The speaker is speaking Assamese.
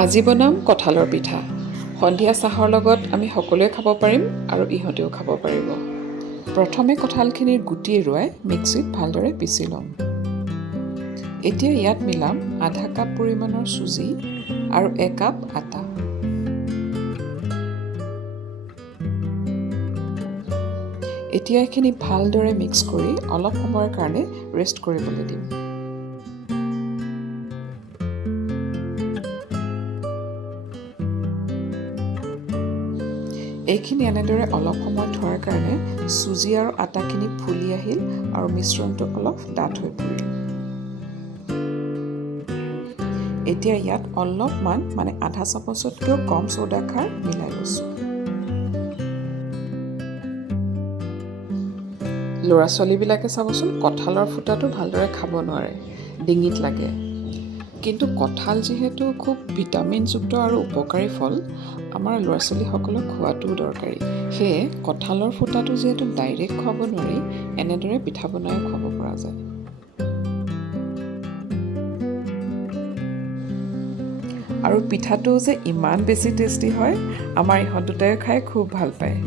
আজি বনাম কঁঠালৰ পিঠা। সন্ধিয়া চাহৰ লগত আমি সকলোৱে খাব পাৰিম আৰু ইহঁতেও খাব পাৰিব। প্ৰথমে কঁঠালখিনিৰ গুটি এৰুৱাই মিক্সিত ভালদৰে পিচি ল'ম। এতিয়া ইয়াত মিলাম আধা কাপ পৰিমাণৰ চুজি আৰু 1 কাপ আটা। এতিয়া এইখিনি ভালদৰে মিক্স কৰি অলপ সময়ৰ কাৰণে ৰেষ্ট কৰিবলৈ দিম। এইখিনি এনেদৰে অলপ সময় থোৱাৰ কাৰণে চুজি আৰু আটাখিনি ফুলি আহিল আৰু মিশ্ৰণটো অলপ ডাঠ হৈ পৰিল। এতিয়া ইয়াত অলপমান আধা চামুচতকৈও কম চ'ডা খাৰ মিলাই লৈছোঁ। ল'ৰা ছোৱালীবিলাকে চাবচোন কঁঠালৰ ফুটাটো ভালদৰে খাব নোৱাৰে, ডিঙিত লাগে। কিন্তু কঁঠাল যিহেতু খুব ভিটামিনযুক্ত আৰু উপকাৰী ফল, আমাৰ ল'ৰা ছোৱালীসকলক খোৱাটোও দৰকাৰী। সেয়ে কঁঠালৰ ফুটাটো যিহেতু ডাইৰেক্ট খুৱাব নোৱাৰি, এনেদৰে পিঠা বনাই খুৱাব পৰা যায়। আৰু পিঠাটো যে ইমান বেছি টেষ্টি হয়, আমাৰ ইহঁত দুটাই খাই খুব ভাল পায়।